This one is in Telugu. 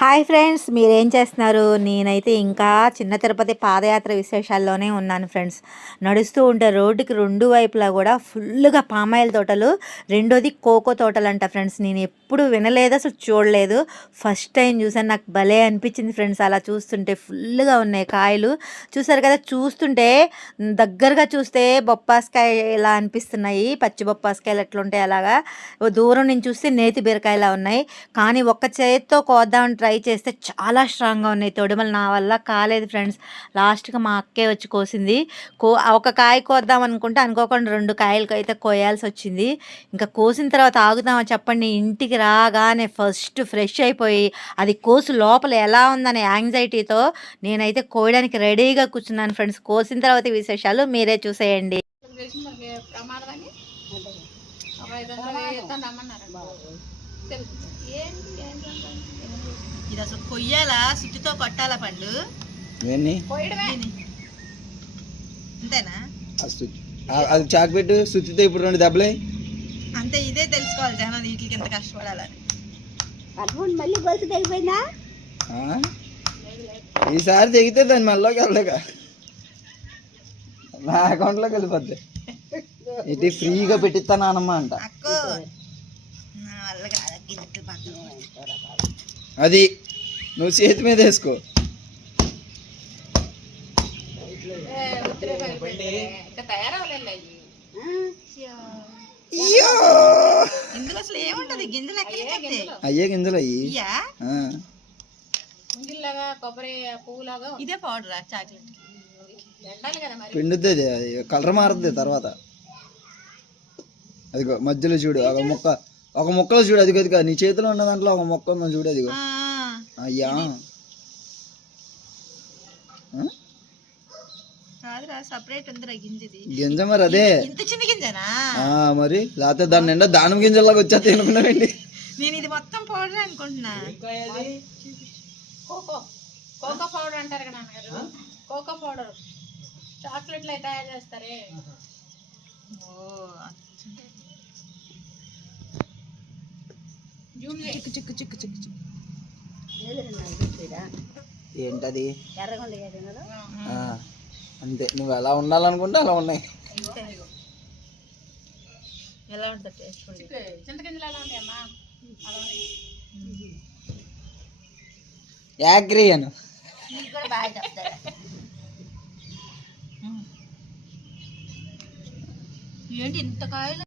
హాయ్ ఫ్రెండ్స్, మీరేం చేస్తున్నారు? నేనైతే ఇంకా చిన్న తిరుపతి పాదయాత్ర విశేషాల్లోనే ఉన్నాను ఫ్రెండ్స్. నడుస్తూ ఉంటే రోడ్డుకి రెండు వైపులా కూడా ఫుల్గా పామాయిల్ తోటలు, రెండోది కోకో తోటలు అంట ఫ్రెండ్స్. నేను ఎప్పుడు వినలేదు, అసలు చూడలేదు, ఫస్ట్ టైం చూసాను. నాకు భలే అనిపించింది ఫ్రెండ్స్. అలా చూస్తుంటే ఫుల్గా ఉన్నాయి కాయలు, చూసారు కదా. చూస్తుంటే దగ్గరగా చూస్తే బొప్పాస్కాయ ఇలా అనిపిస్తున్నాయి, పచ్చి బొప్పాస్కాయలు ఎట్లుంటాయి అలాగా. దూరం నుంచి చూస్తే నేతి బీరకాయలా ఉన్నాయి. కానీ ఒక్క చేతితో కోద్దామని ట్రై చేస్తే చాలా స్ట్రాంగ్గా ఉన్నాయి తొడిమలు. నా వల్ల కాలేదు ఫ్రెండ్స్. లాస్ట్గా మా అక్కే వచ్చి కోసింది. ఒక కాయ కోద్దాం అనుకుంటే అనుకోకుండా 2 కాయలకి అయితే కోయాల్సి వచ్చింది. ఇంకా కోసిన తర్వాత ఆగుదామా చెప్పండి. ఇంటికి రాగానే ఫస్ట్ ఫ్రెష్ అయిపోయి అది కోసు లోపల ఎలా ఉందనే యాంగ్జైటీతో నేనైతే కోయడానికి రెడీగా కూర్చున్నాను ఫ్రెండ్స్. కోసిన తర్వాత విశేషాలు మీరే చూసేయండి. ఇది అసలు కొయ్యాలా, సుత్తితో కొట్టాలా పండు? అంతేనా? అది చాకు పెట్టు, సుత్తితో ఇప్పుడు 2 దెబ్బలే అంతే. ఇదే తెలుసుకోవాలి జనం వీటికి ఎంత కష్టపడాలని. మళ్ళీ గొలుసు తెగిపోయిందా? ఈసారి తెగితే దాన్ని మళ్ళీకి వెళ్ళక నా అకౌంట్లోకి వెళ్ళిపోద్ది. ఇది ఫ్రీగా పెట్టిస్తానమ్మా అంట. అది నువ్వు చేతి మీద వేసుకో. ఇందులో అసలు ఏముంటది? గింజలు అయ్యే గింజలు అయ్యి కొబ్బరి పువ్వులాగా ఇదే పౌడరా చాక్లెట్ పిండుద్ది. అది కలర్ మారుద్ది తర్వాత. అదిగో మధ్యలో చూడు, ఒక మొక్కలో చూడు. అది కొద్దిగా నీ చేతిలో ఉన్న దాంట్లో ఒక మొక్క ఉందని చూడు. అదిగో అయ్యా గింజ మరి అదే. మరి లేకపోతే దాని నిండా దానం గింజల్లాగా వచ్చేది అనుకున్నావండి. నేను ఇది మొత్తం పౌడర్ అనుకుంటున్నా. కోకో పౌడర్ అంటారు కదా నాన్నగారు. కోకో పౌడర్ చాక్లెట్లు అయితే తయారు చేస్తారే. ఏంటది? అంతే, నువ్వు ఎలా ఉండాలనుకుంటే అలా ఉన్నాయి. ఎలా ఉంటుంది? చింతగింజలు ఎలా ఉంటాయమ్మా? యాగ్రీ అను. ఏంటి ఇంత కాయలు?